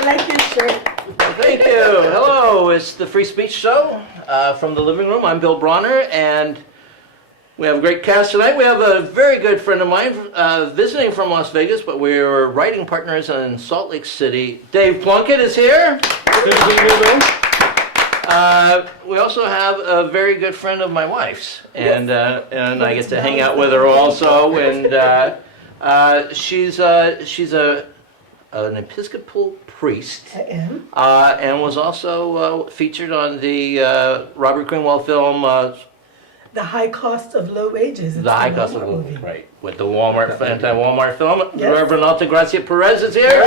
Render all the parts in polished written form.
I like your shirt. Thank you. Hello, it's the Free Speech Show from the living room. I'm Bill Bronner, and we have a great cast tonight. We have a very good friend of mine visiting from Las Vegas, but we're writing partners in Salt Lake City. Dave Plunkett is here. We also have a very good friend of my wife's, and I get to hang out with her also. And she's an Episcopal priest. I am. And was also featured on the Robert Greenwald film. The High Cost of Low Wages. It's The High Cost of Low, right? With the anti-Walmart film. Yes. Reverend Alta Gracia-Perez is here.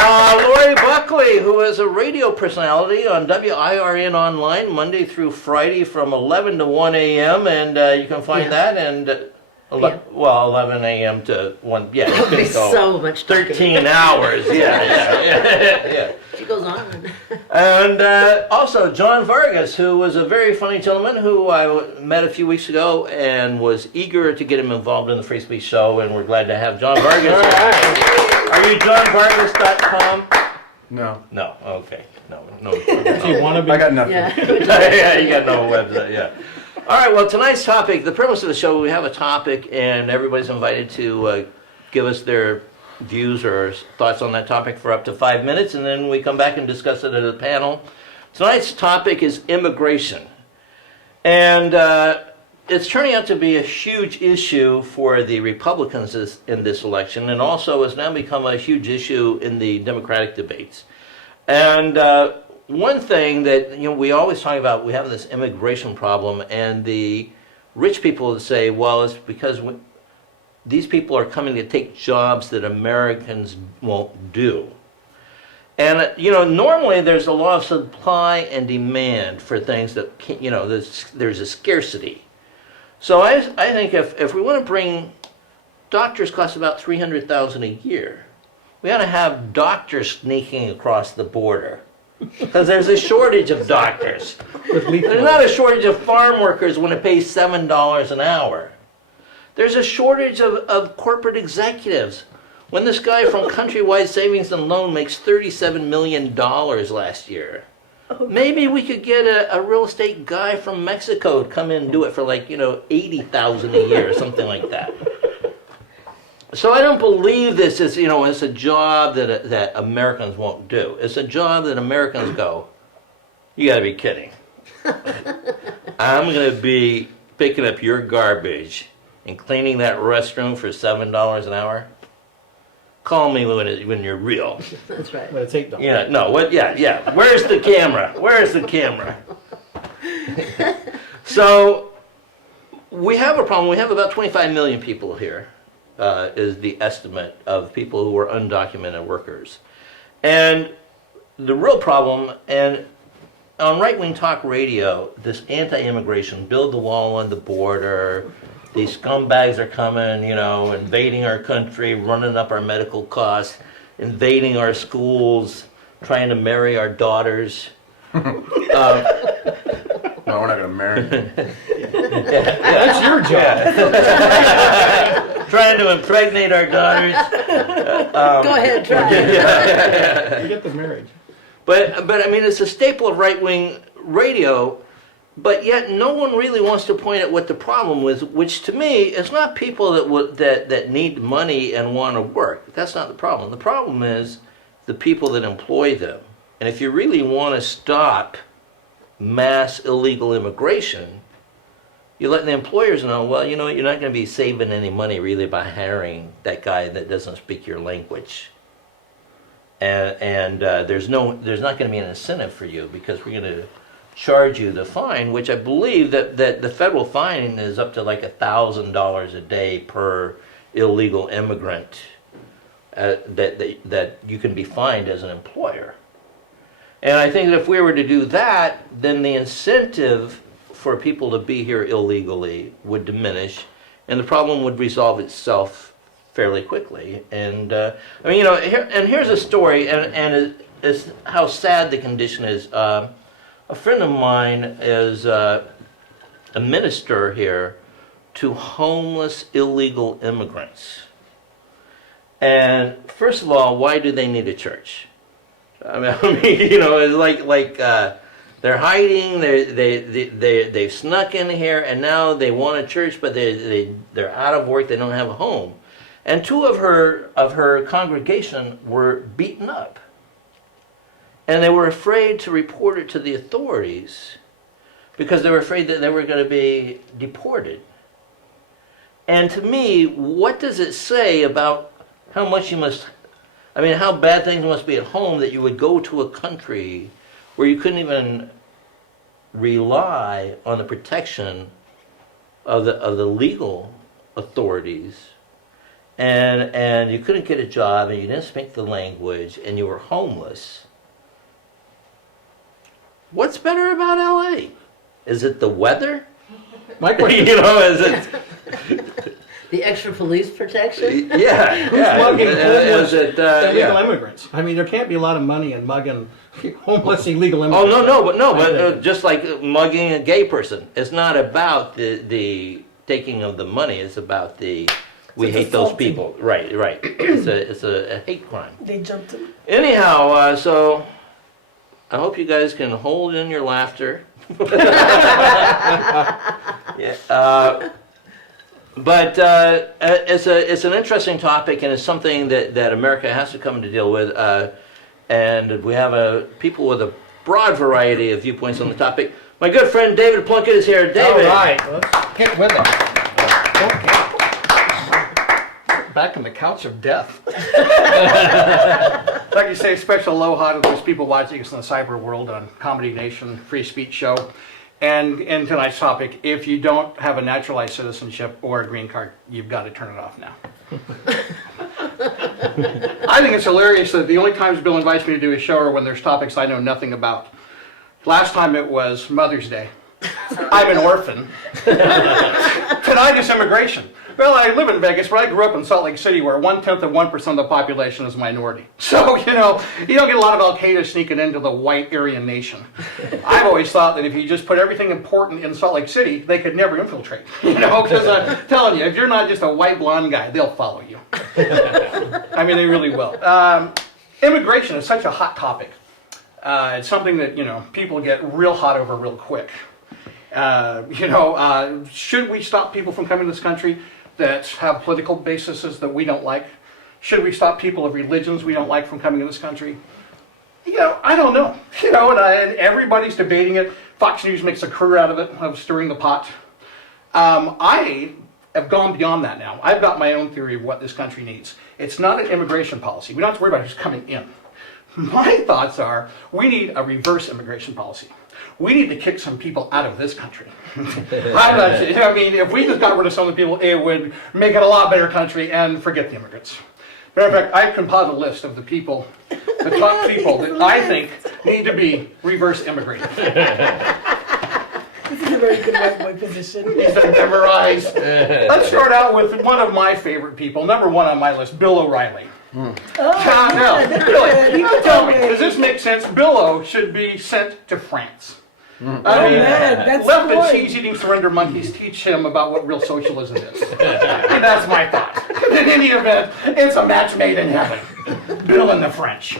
Laurie Buckley, who is a radio personality on WIRN Online Monday through Friday from 11 to 1 a.m. And you can find that and 11 a.m. to 1. Yeah, it's been so much 13 hours. Yeah. She goes on. And also John Vargas, who was a very funny gentleman who I met a few weeks ago and was eager to get him involved in the Free Speech Show, and we're glad to have John Vargas. All right. Are you johnvargas.com? No. No. Okay. No. If you want to be, I got nothing. Yeah, you got no website. Yeah. All right. Well, tonight's topic, the premise of the show, we have a topic, and everybody's invited to give us their views or thoughts on that topic for up to 5 minutes, and then we come back and discuss it as a panel. Tonight's topic is immigration, and it's turning out to be a huge issue for the Republicans in this election, and also has now become a huge issue in the Democratic debates. And one thing that we always talk about, we have this immigration problem, and the rich people say, well, it's because these people are coming to take jobs that Americans won't do. And, normally there's a law of supply and demand for things that, there's a scarcity. So I think if we want to bring, doctors cost about $300,000 a year. We ought to have doctors sneaking across the border. Because there's a shortage of doctors. There's not a shortage of farm workers when it pays $7 an hour. There's a shortage of corporate executives. When this guy from Countrywide Savings and Loan makes $37 million last year, maybe we could get a real estate guy from Mexico to come in and do it for $80,000 a year or something like that. So I don't believe this is, it's a job that Americans won't do. It's a job that Americans go, you got to be kidding. I'm going to be picking up your garbage and cleaning that restroom for $7 an hour? Call me when you're real. That's right. But it's $8. Yeah, no, what? Yeah. Where's the camera? Where's the camera? So we have a problem. We have about 25 million people here, is the estimate of people who are undocumented workers. And the real problem, and on right-wing talk radio, this anti-immigration, build the wall on the border, these scumbags are coming, invading our country, running up our medical costs, invading our schools, trying to marry our daughters. No, we're not going to marry. That's your job. Trying to impregnate our daughters. Go ahead, try. You get the marriage. But I mean, it's a staple of right-wing radio. But yet, no one really wants to point at what the problem was, which to me is not people that need money and want to work. That's not the problem. The problem is the people that employ them. And if you really want to stop mass illegal immigration, you let the employers know, well, you're not going to be saving any money really by hiring that guy that doesn't speak your language. And there's not going to be an incentive for you because we're going to charge you the fine, which I believe that the federal fine is up to $1,000 a day per illegal immigrant that you can be fined as an employer. And I think that if we were to do that, then the incentive for people to be here illegally would diminish, and the problem would resolve itself fairly quickly. And here's a story, and it's how sad the condition is. A friend of mine is a minister here to homeless illegal immigrants. And first of all, why do they need a church? I mean, it's like they're hiding. They've snuck in here, and now they want a church, but they're out of work. They don't have a home. And two of her congregation were beaten up, and they were afraid to report it to the authorities because they were afraid that they were going to be deported. And to me, what does it say about how much how bad things must be at home that you would go to a country where you couldn't even rely on the protection of the legal authorities, and you couldn't get a job, and you didn't speak the language, and you were homeless. What's better about LA? Is it the weather? My question Is it? The extra police protection? Yeah. Who's mugging homeless illegal Yeah. immigrants? I mean, there can't be a lot of money in mugging homeless illegal Oh immigrants. but just like mugging a gay person, it's not about the taking of the money. It's about we It's hate those assaulting. people. Right. It's a hate crime. They jumped him. Anyhow, so I hope you guys can hold in your laughter. Yeah. But it's an interesting topic, and it's something that America has to come to deal with. And we have people with a broad variety of viewpoints on the topic. My good friend David Plunkett is here. David. All right, let's get with it. Okay. Back on the couch of death. Like you say, special aloha to those people watching us in the cyber world on Comedy Nation, Free Speech Show. And tonight's topic, if you don't have a naturalized citizenship or a green card, you've got to turn it off now. I think it's hilarious that the only times Bill invites me to do a show are when there's topics I know nothing about. Last time it was Mother's Day. I'm an orphan. Tonight is immigration. Well, I live in Vegas, but I grew up in Salt Lake City where 1/10 of 1% of the population is minority. So, you don't get a lot of Al-Qaeda sneaking into the white Aryan nation. I've always thought that if you just put everything important in Salt Lake City, they could never infiltrate. Because I'm telling you, if you're not just a white blonde guy, they'll follow you. I mean, they really will. Immigration is such a hot topic. It's something that, people get real hot over real quick. Should we stop people from coming to this country that have political bases that we don't like? Should we stop people of religions we don't like from coming to this country? I don't know. And everybody's debating it. Fox News makes a career out of it, of stirring the pot. I have gone beyond that now. I've got my own theory of what this country needs. It's not an immigration policy. We don't have to worry about who's coming in. My thoughts are, we need a reverse immigration policy. We need to kick some people out of this country. If we just got rid of some of the people, it would make it a lot better country, and forget the immigrants. Matter of fact, I compiled a list of the top people that I think need to be reverse immigrated. This is a very good white boy position. He's been memorized. Let's start out with one of my favorite people, number one on my list, Bill O'Reilly. Oh, Now, that's Billy, good. you tell me, does this make sense? Bill O should be sent to France. Man, that's let the boring. cheese-eating surrender monkeys teach him about what real socialism is. And that's my thought. In any event, it's a match made in heaven. Bill and the French.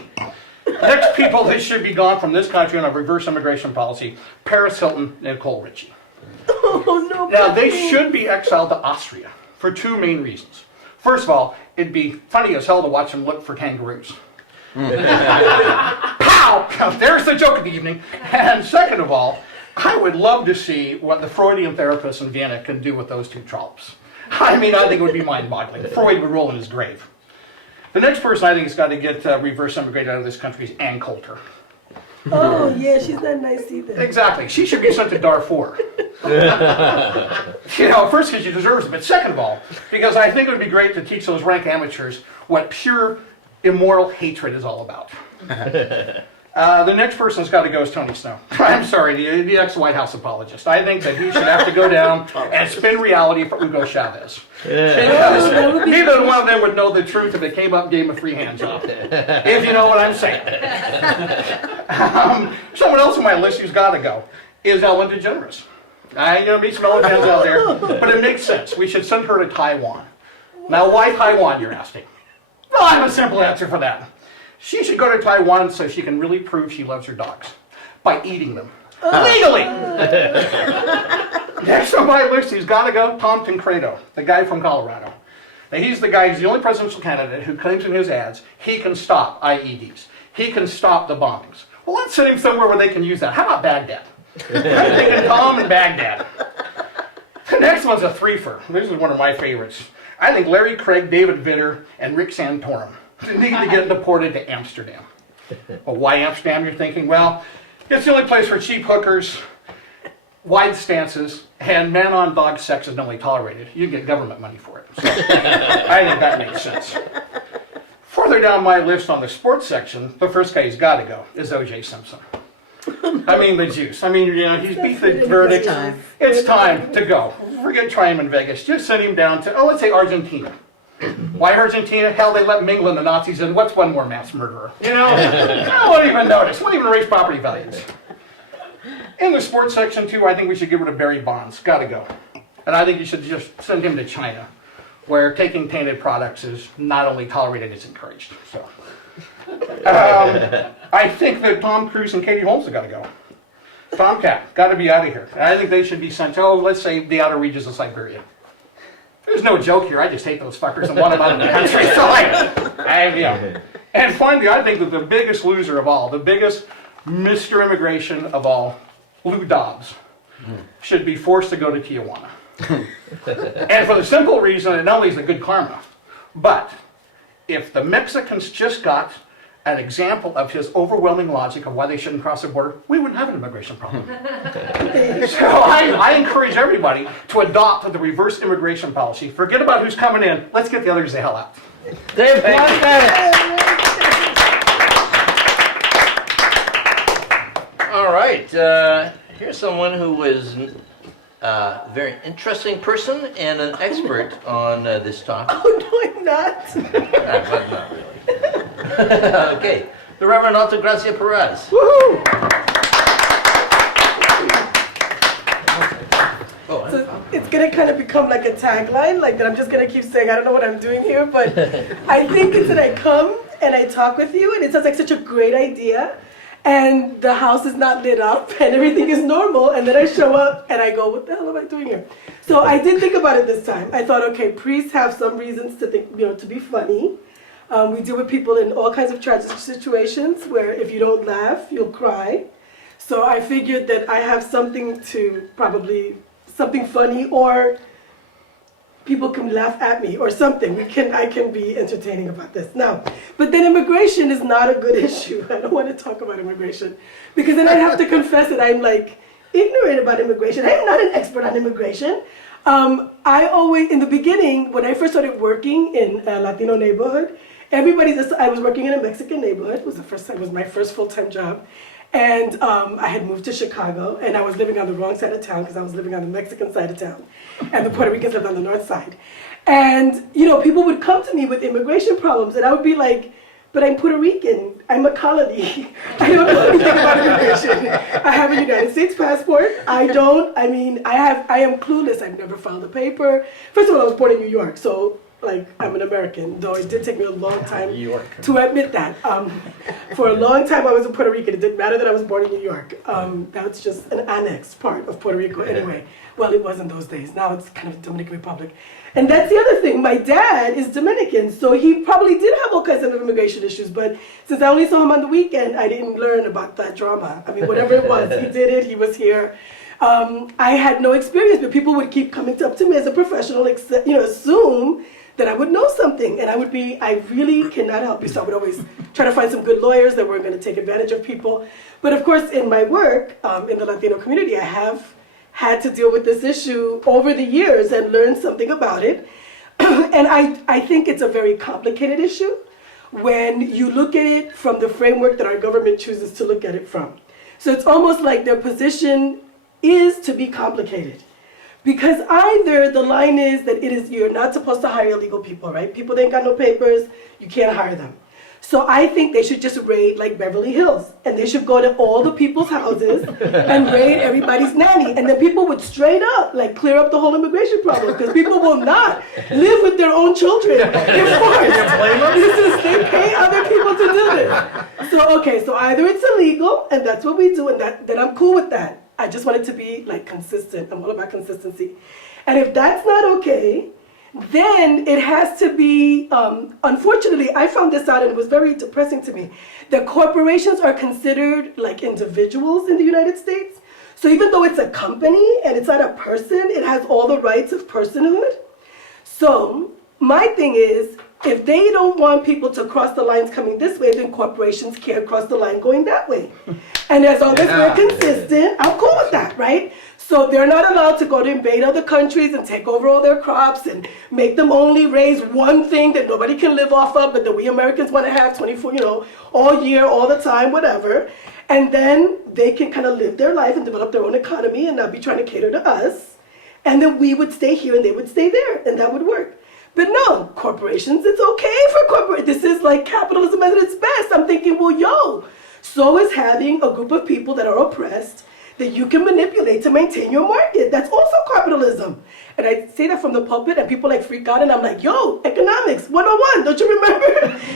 Next people that should be gone from this country on a reverse immigration policy, Paris Hilton and Nicole Richie. Oh, no. Now, they should be exiled to Austria for two main reasons. First of all, it'd be funny as hell to watch them look for kangaroos. Pow! There's the joke of the evening. And second of all, I would love to see what the Freudian therapists in Vienna can do with those two trollops. I think it would be mind-boggling. Freud would roll in his grave. The next person I think has got to get reverse immigrated out of this country is Ann Coulter. Oh, yeah, she's not nice either. Exactly. She should be sent to Darfur. First because she deserves it, but second of all, because I think it would be great to teach those rank amateurs what pure immoral hatred is all about. The next person's got to go is Tony Snow. I'm sorry, the ex-White House apologist. I think that he should have to go down and spin reality for Hugo Chavez. Because neither one of them would know the truth if it came up game a free hand job. If you know what I'm saying. Someone else on my list who's got to go is Ellen DeGeneres. I meet some Ellen fans out there, but it makes sense. We should send her to Taiwan. Now, why Taiwan, you're asking? Well, I have a simple answer for that. She should go to Taiwan so she can really prove she loves her dogs by eating them. Legally! Next on my list, he's got to go, Tom Tancredo, the guy from Colorado. Now, he's the only presidential candidate who claims in his ads he can stop IEDs. He can stop the bombings. Well, let's send him somewhere where they can use that. How about Baghdad? I'm thinking Tom and Baghdad. The next one's a threefer. This is one of my favorites. I think Larry Craig, David Vitter, and Rick Santorum need to get deported to Amsterdam. Well, why Amsterdam, you're thinking? Well, it's the only place for cheap hookers, wide stances, and man-on-dog sex is only tolerated. You get government money for it. So I think that makes sense. Further down my list on the sports section, the first guy who's got to go is O.J. Simpson. I mean, the juice. I mean, you know, he's beat the verdict. It's time to go. Forget trying him in Vegas. Just send him down to, let's say Argentina. Why Argentina? Hell, they let Mengele and the Nazis in. What's one more mass murderer? You know? I won't even notice. Won't even raise property values. In the sports section, too, I think we should get rid of Barry Bonds. Got to go. And I think you should just send him to China, where taking tainted products is not only tolerated, it's encouraged. So, I think that Tom Cruise and Katie Holmes have got to go. Tomcat, got to be out of here. And I think they should be sent to, let's say, the outer regions of Siberia. There's no joke here. I just hate those fuckers and want them out of the country. So And finally, I think that the biggest loser of all, the biggest Mr. Immigration of all, Lou Dobbs, should be forced to go to Tijuana. And for the simple reason, that not only is it good karma, but if the Mexicans just got an example of his overwhelming logic of why they shouldn't cross the border, we wouldn't have an immigration problem. So I encourage everybody to adopt the reverse immigration policy. Forget about who's coming in. Let's get the others the hell out. David Plunkett. All right. Here's someone who was a very interesting person and an expert on this topic. Oh, no, I'm not. But not really. Okay, the Reverend Alta Gracia-Perez. Woohoo! So it's going to kind of become like a tagline, like that I'm just going to keep saying, I don't know what I'm doing here, but I think it's that I come and I talk with you, and it sounds like such a great idea, and the house is not lit up, and everything is normal, and then I show up, and I go, what the hell am I doing here? So I did think about it this time. I thought, okay, priests have some reasons to think, to be funny. We deal with people in all kinds of tragic situations where if you don't laugh, you'll cry. So I figured that I have something funny, or people can laugh at me or something. I can be entertaining about this. Now, but then immigration is not a good issue. I don't want to talk about immigration because then I'd have to confess that I'm like ignorant about immigration. I'm not an expert on immigration. I always, in the beginning, when I first started working in a Latino neighborhood, I was working in a Mexican neighborhood. It was my first full-time job. And I had moved to Chicago, and I was living on the wrong side of town because I was living on the Mexican side of town, and the Puerto Ricans lived on the north side. And, people would come to me with immigration problems, and I would be like, but I'm Puerto Rican. I'm a colony. I don't know anything about immigration. I have a United States passport. I am clueless. I've never filed a paper. First of all, I was born in New York, so I'm an American, though it did take me a long time to admit that. For a long time I was a Puerto Rican. It didn't matter that I was born in New York. That's just an annexed part of Puerto Rico anyway. Well, it was in those days. Now it's kind of Dominican Republic. And that's the other thing. My dad is Dominican, so he probably did have all kinds of immigration issues, but since I only saw him on the weekend, I didn't learn about that drama. I mean, whatever it was, he did it, he was here. I had no experience, but people would keep coming up to me as a professional, assume that I would know something, and I really cannot help you. So I would always try to find some good lawyers that weren't going to take advantage of people. But of course, in my work in the Latino community, I have had to deal with this issue over the years and learn something about it. And I think it's a very complicated issue when you look at it from the framework that our government chooses to look at it from. So it's almost like their position is to be complicated. Because either the line is that you're not supposed to hire illegal people, right? People that ain't got no papers, you can't hire them. So I think they should just raid like Beverly Hills, and they should go to all the people's houses and raid everybody's nanny, and then people would straight up like clear up the whole immigration problem, because people will not live with their own children. They're forced. They pay other people to do this. So okay, so either it's illegal, and that's what we do, and then I'm cool with that. I just want it to be like consistent. I'm all about consistency. And if that's not okay, then it has to be, unfortunately, I found this out and it was very depressing to me, that corporations are considered like individuals in the United States. So even though it's a company and it's not a person, it has all the rights of personhood. So my thing is, if they don't want people to cross the lines coming this way, then corporations can't cross the line going that way. And as long as we're consistent, I'm cool with that, right? So they're not allowed to go to invade other countries and take over all their crops and make them only raise one thing that nobody can live off of, but that we Americans want to have 24, all year, all the time, whatever. And then they can kind of live their life and develop their own economy and not be trying to cater to us. And then we would stay here and they would stay there, and that would work. But no, corporations, it's okay for corporations. This is like capitalism at its best. I'm thinking, well, so is having a group of people that are oppressed that you can manipulate to maintain your market. That's also capitalism. And I say that from the pulpit, and people like freak out, and I'm like, economics 101, don't you remember?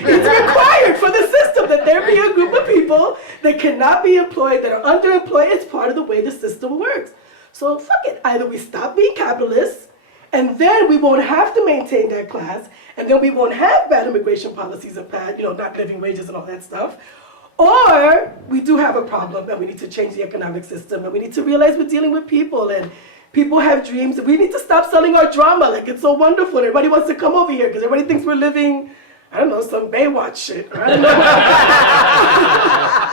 It's required for the system that there be a group of people that cannot be employed, that are underemployed. It's part of the way the system works. So fuck it. Either we stop being capitalists, and then we won't have to maintain that class, and then we won't have bad immigration policies and bad, not living wages and all that stuff. Or we do have a problem, and we need to change the economic system, and we need to realize we're dealing with people, and people have dreams, and we need to stop selling our drama like it's so wonderful, and everybody wants to come over here because everybody thinks we're living, I don't know, some Baywatch shit. Or I don't know.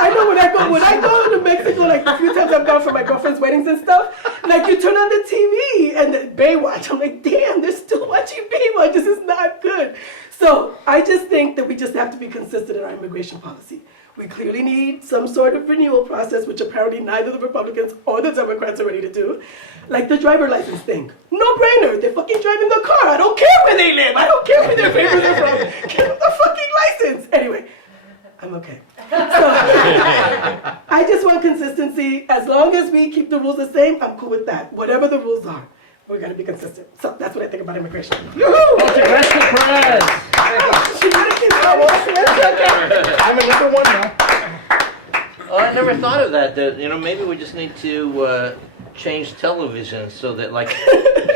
I know when I go to Mexico, like a few times I've gone for my girlfriend's weddings and stuff, like you turn on the TV and the Baywatch, I'm like, damn, they're still watching Baywatch. This is not good. So I just think that we just have to be consistent in our immigration policy. We clearly need some sort of renewal process, which apparently neither the Republicans or the Democrats are ready to do. Like the driver license thing. No brainer. They're fucking driving a car. I don't care where they live. I don't care where their papers are from. Give them the fucking license. Anyway, I'm okay. So, I just want consistency. As long as we keep the rules the same, I'm cool with that. Whatever the rules are, we gotta be consistent. So that's what I think about immigration. Alta Gracia-Perez. I'm a number one now. Well, I never thought of that. That maybe we just need to change television so that, like,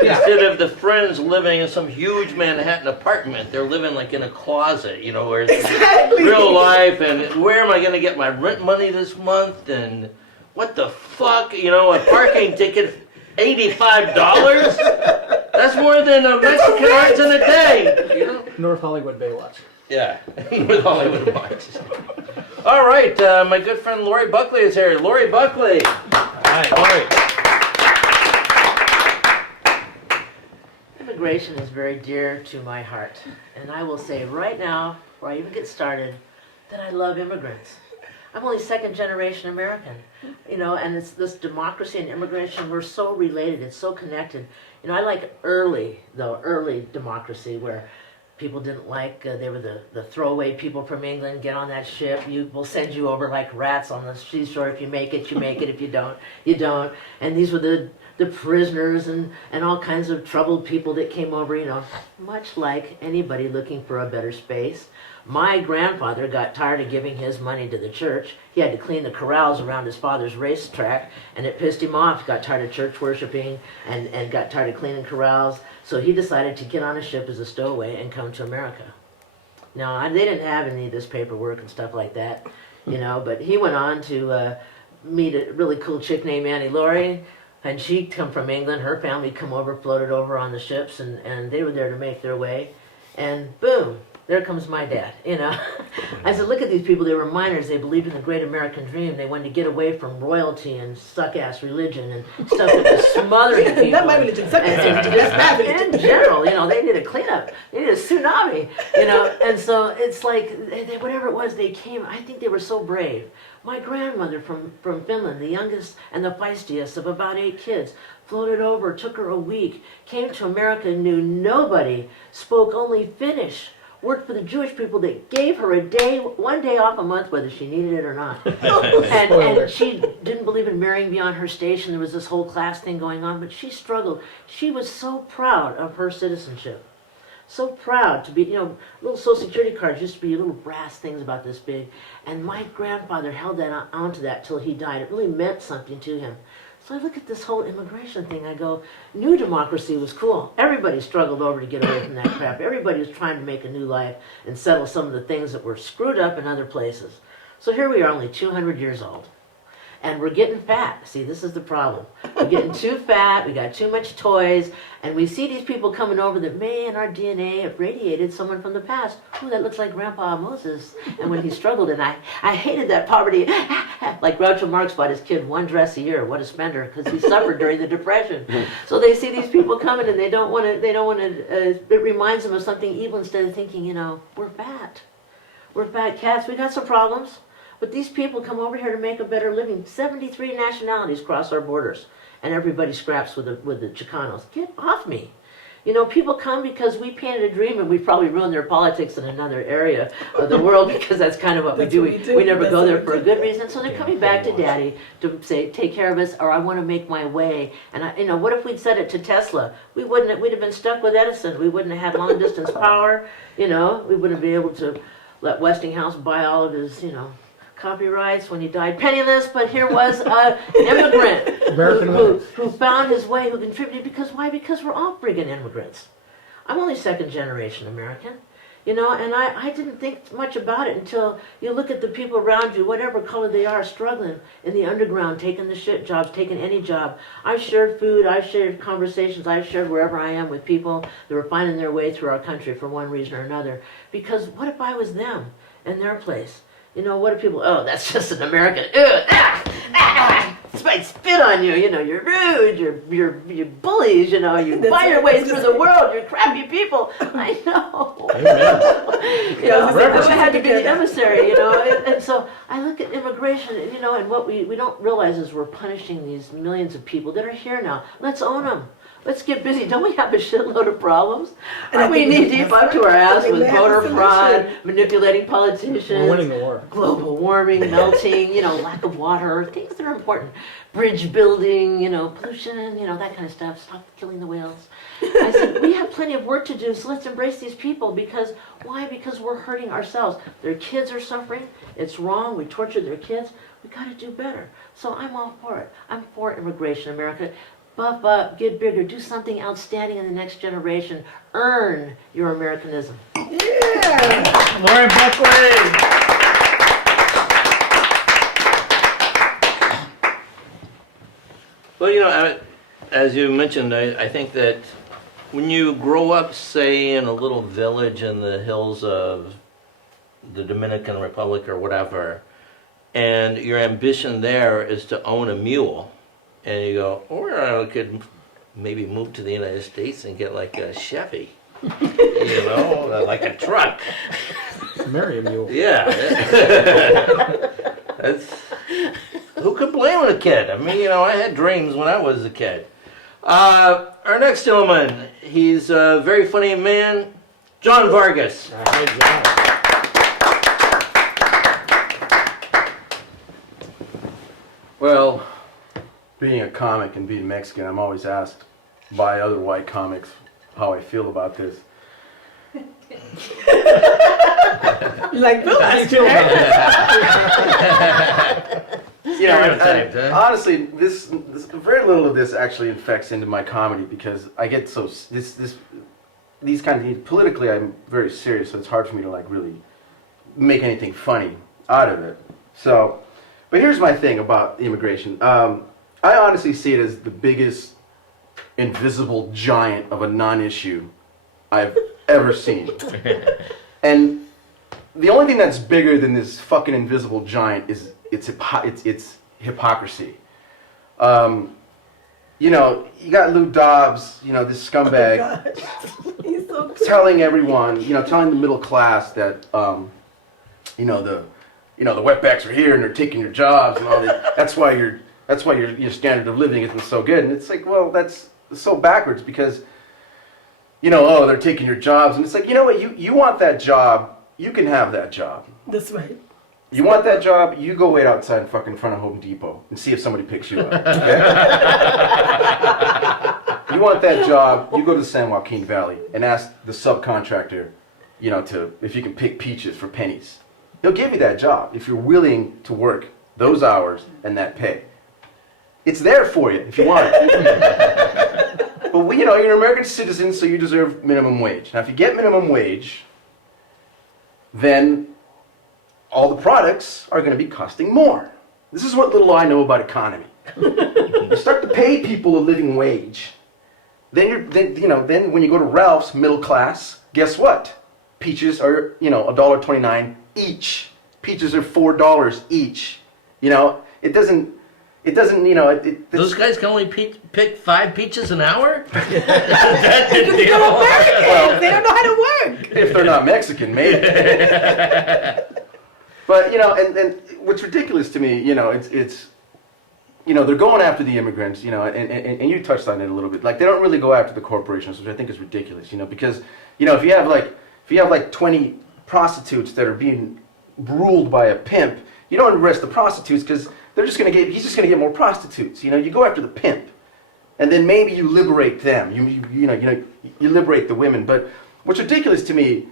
instead of the friends living in some huge Manhattan apartment, they're living like in a closet. Where it's real life. And where am I going to get my rent money this month? And what the fuck? A parking ticket. $85? That's more than a Mexican earns in a day. North Hollywood Baywatch. Yeah, with Hollywood watch. All right, my good friend Laurie Buckley is here. Laurie Buckley. Hi, Laurie. Immigration is very dear to my heart. And I will say right now, before I even get started, that I love immigrants. I'm only second generation American, and it's this democracy and immigration, we're so related, it's so connected. I like early democracy where people didn't like, they were the throwaway people from England, get on that ship, we'll send you over like rats on the seashore. If you make it, you make it. If you don't, you don't. And these were the prisoners and all kinds of troubled people that came over, much like anybody looking for a better space. My grandfather got tired of giving his money to the church. He had to clean the corrals around his father's racetrack, and it pissed him off. He got tired of church worshiping and got tired of cleaning corrals. So he decided to get on a ship as a stowaway and come to America. Now, they didn't have any of this paperwork and stuff like that, but he went on to meet a really cool chick named Annie Laurie, and she'd come from England. Her family come over, floated over on the ships, and they were there to make their way. And boom, there comes my dad, I said, look at these people. They were miners. They believed in the great American dream. They wanted to get away from royalty and suck-ass religion and stuff that was smothering people. Not my religion, suck-ass religion. In general, they need a cleanup. They need a tsunami, And so it's like, whatever it was, they came. I think they were so brave. My grandmother from Finland, the youngest and the feistiest of about 8 kids, floated over, took her a week, came to America, knew nobody, spoke only Finnish, worked for the Jewish people that gave her one day off a month, whether she needed it or not. and she didn't believe in marrying beyond her station. There was this whole class thing going on, but she struggled. She was so proud of her citizenship. So proud to be, little Social Security cards used to be little brass things about this big. And my grandfather held that onto that till he died. It really meant something to him. So I look at this whole immigration thing, I go, new democracy was cool. Everybody struggled over to get away from that crap. Everybody was trying to make a new life and settle some of the things that were screwed up in other places. So here we are, only 200 years old. And we're getting fat. See, this is the problem. We're getting too fat, we got too much toys, and we see these people coming over that may in our DNA have radiated someone from the past. Ooh, that looks like Grandpa Moses. And when he struggled, and I hated that poverty. Like Groucho Marx bought his kid one dress a year, what a spender, because he suffered during the Depression. So they see these people coming and they don't want to, it reminds them of something evil instead of thinking, we're fat. We're fat cats, we got some problems. But these people come over here to make a better living. 73 nationalities cross our borders, and everybody scraps with the Chicanos. Get off me. People come because we painted a dream, and we probably ruined their politics in another area of the world because that's kind of what we do. We never go there for a good reason. So they're coming back to Daddy to say, take care of us, or I want to make my way. And what if we'd said it to Tesla? We'd have been stuck with Edison. We wouldn't have had long distance power. We wouldn't be able to let Westinghouse buy all of his, copyrights when he died penniless, but here was an immigrant who found his way, who contributed. Because why? Because we're all friggin' immigrants. I'm only second generation American, and I didn't think much about it until you look at the people around you, whatever color they are, struggling in the underground, taking the shit jobs, taking any job. I've shared food, I've shared conversations, I've shared wherever I am with people that were finding their way through our country for one reason or another. Because what if I was them in their place? What do people, that's just an American, somebody spit on you, you're rude, you're bullies, you buy your way through the world, you're crappy people. I know. I had to be the emissary, and so I look at immigration, and what we don't realize is we're punishing these millions of people that are here now. Let's own them. Let's get busy. Don't we have a shitload of problems? Are we knee deep up to our ass with voter fraud, manipulating politicians, We're winning the war. global warming, melting, lack of water, things that are important, bridge building, pollution, that kind of stuff. Stop killing the whales. I said, we have plenty of work to do, so let's embrace these people. Because why? Because we're hurting ourselves. Their kids are suffering. It's wrong. We torture their kids. We got to do better. So I'm all for it. I'm for immigration, America. Buff up, get bigger, do something outstanding in the next generation. Earn your Americanism. Yeah. Laurie Buckley. Well, as you mentioned, I think that when you grow up, say, in a little village in the hills of the Dominican Republic or whatever, and your ambition there is to own a mule, and you go, or I could maybe move to the United States and get like a Chevy, like a truck. Marry a mule. Yeah. Who could blame a kid? I had dreams when I was a kid. Our next gentleman, he's a very funny man, John Vargas. Hey, John. Well, being a comic and being Mexican, I'm always asked by other white comics how I feel about this. Like Bill. How do you feel about Stereotyped, huh? Honestly, this very little of this actually infects into my comedy because I get so these kind of politically I'm very serious, so it's hard for me to like really make anything funny out of it. So, but here's my thing about immigration. I honestly see it as the biggest invisible giant of a non-issue I've ever seen. And the only thing that's bigger than this fucking invisible giant is it's hypocrisy. You got Lou Dobbs, this scumbag, He's so good. telling everyone, telling the middle class that, the wetbacks are here and they're taking your jobs and all that. That's why your standard of living isn't so good. And it's like, well, that's so backwards because, you know, oh, they're taking your jobs. And it's like, you know what, you want that job, you can have that job. That's right. You want that job, you go wait outside in front of Home Depot and see if somebody picks you up. Okay? You want that job, you go to the San Joaquin Valley and ask the subcontractor, you know, if you can pick peaches for pennies. He'll give you that job if you're willing to work those hours and that pay. It's there for you if you want it. But you know, you're an American citizen, so you deserve minimum wage. Now, if you get minimum wage, then all the products are going to be costing more. This is what little I know about economy. You start to pay people a living wage, then when you go to Ralph's middle class, guess what? Peaches are, you know, $1.29 each. Peaches are $4 each. You know, it doesn't, you know, Those guys can only pick 5 peaches an hour? That's the They're deal. Americans. They don't know how to work. if they're not Mexican, maybe. But, you know, and what's ridiculous to me, you know, it's you know, they're going after the immigrants, you know, and you touched on it a little bit. Like, they don't really go after the corporations, which I think is ridiculous, you know, because, you know, if you have like 20 prostitutes that are being ruled by a pimp, you don't arrest the prostitutes because he's just going to get more prostitutes. You know, you go after the pimp, and then maybe you liberate them. You liberate the women. But what's ridiculous to me,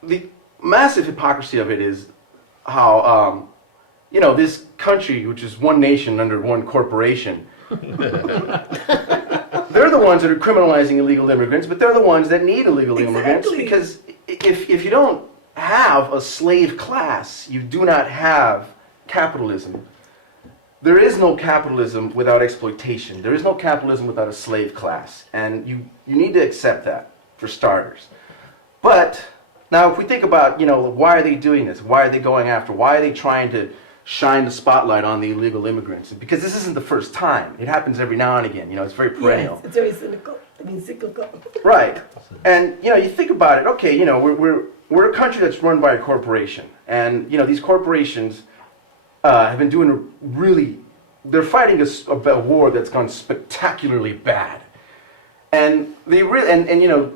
the massive hypocrisy of it is how, you know, this country, which is one nation under one corporation, they're the ones that are criminalizing illegal immigrants, but they're the ones that need illegal immigrants, because if you don't have a slave class, you do not have capitalism. There is no capitalism without exploitation. There is no capitalism without a slave class, and you need to accept that, for starters. But now, if we think about, you know, why are they doing this? Why are they going after? Why are they trying to shine the spotlight on the illegal immigrants? Because this isn't the first time. It happens every now and again. You know, it's very perennial. Yes, it's very cyclical. Right. And, you know, you think about it, okay, you know, we're a country that's run by a corporation. And, you know, these corporations have been doing they're fighting a war that's gone spectacularly bad. And they really, and you know,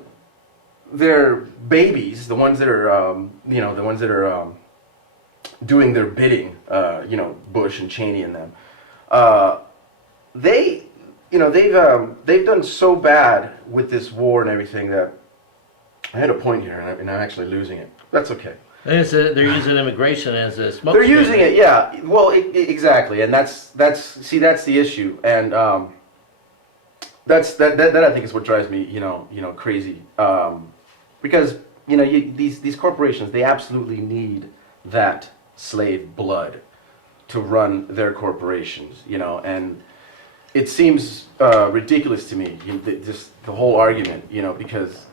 their babies, the ones that are, doing their bidding, you know, Bush and Cheney and them, they've done so bad with this war and everything that I had a point here and I'm actually losing it. That's okay. They're using immigration as a smoke. They're using it, yeah. Well, exactly, and that's the issue, and that I think is what drives me, you know, crazy, because you know these corporations, they absolutely need that slave blood to run their corporations, you know, and it seems ridiculous to me, just the whole argument, you know, because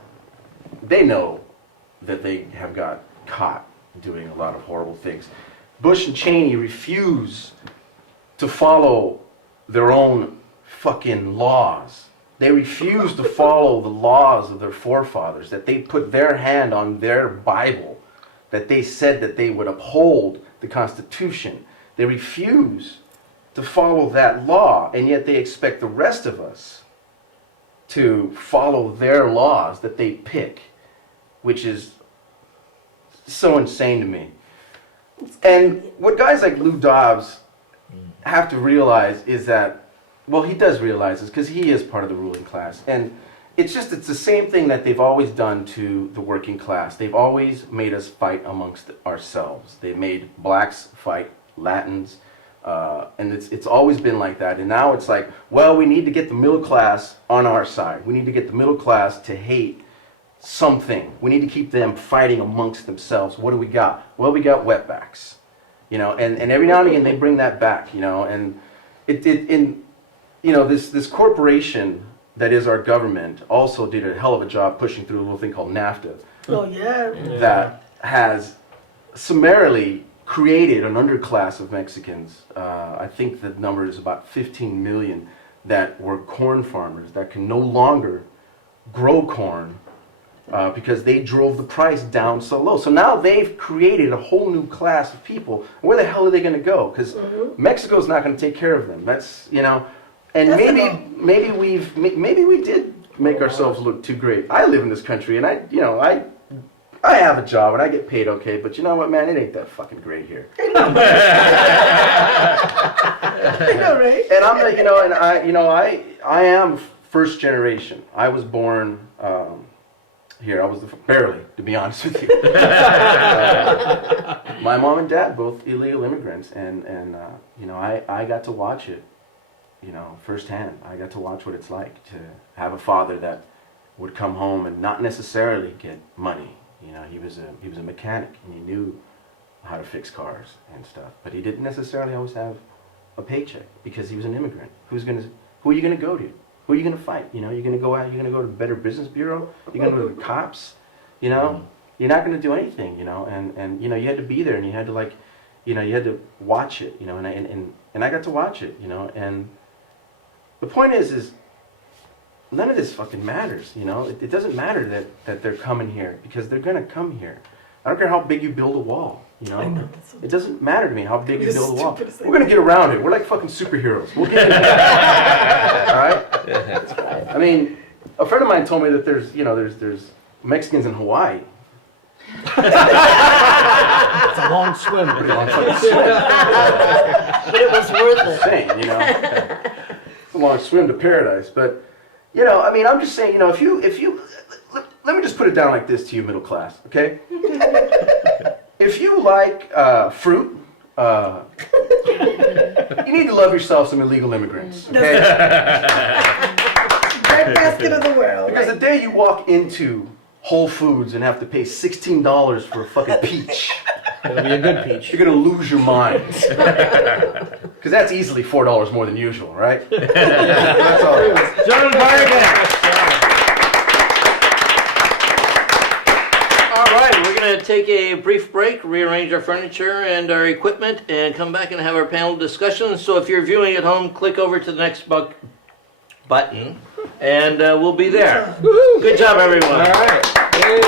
they know that they have got caught doing a lot of horrible things. Bush and Cheney refuse to follow their own fucking laws. They refuse to follow the laws of their forefathers, that they put their hand on their Bible, that they said that they would uphold the Constitution. They refuse to follow that law, and yet they expect the rest of us to follow their laws that they pick, which is so insane to me. And what guys like Lou Dobbs have to realize is that, well, he does realize this because he is part of the ruling class. And it's the same thing that they've always done to the working class. They've always made us fight amongst ourselves. They made blacks fight Latins, and it's always been like that. And now it's like, well, we need to get the middle class on our side. We need to get the middle class to hate something. We need to keep them fighting amongst themselves. What do we got? Well, we got wetbacks, you know, and every now and again they bring that back, you know, and this corporation that is our government also did a hell of a job pushing through a little thing called NAFTA. Oh yeah. That has summarily created an underclass of Mexicans. I think the number is about 15 million that were corn farmers that can no longer grow corn because they drove the price down so low. So now they've created a whole new class of people. Where the hell are they going to go? Because Mexico's not going to take care of them. That's, you know, and maybe we did make ourselves look too great. I live in this country, and I have a job and I get paid okay, but you know what, man? It ain't that fucking great here. I know, right? And I'm like, I am first generation. I was born here. I was barely, to be honest with you. My mom and dad, both illegal immigrants, and I got to watch it, firsthand. I got to watch what it's like to have a father that would come home and not necessarily get money. He was a mechanic, and he knew how to fix cars and stuff, but he didn't necessarily always have a paycheck because he was an immigrant. Who are you gonna go to? Who are you gonna fight? You're gonna go out. You're gonna go to the Better Business Bureau. You're gonna go to the cops. You're not gonna do anything. And you had to be there, and you had to you had to watch it. And I got to watch it. And the point is none of this fucking matters. It doesn't matter that they're coming here because they're gonna come here. I don't care how big you build a wall. I know. It doesn't matter to me how big you It's build a wall. stupid as We're gonna get around it. We're like fucking superheroes. We'll get it. All right. I mean, a friend of mine told me that there's Mexicans in Hawaii. It's a long swim. Pretty long fucking swim. But it was worth it. Insane, It's a long swim to paradise. But I'm just saying, if you let me just put it down like this to you, middle class, okay? If you like fruit, you need to love yourself some illegal immigrants, okay? Bread basket of the world. Because the day you walk into Whole Foods and have to pay $16 for a fucking peach, It'll be a good peach. you're gonna lose your mind. Because that's easily $4 more than usual, right? That's all it is. John Vargas. All right, we're going to take a brief break, rearrange our furniture and our equipment, and come back and have our panel discussion. So if you're viewing at home, click over to the next button, and we'll be there. Good job, everyone. All right. Yay.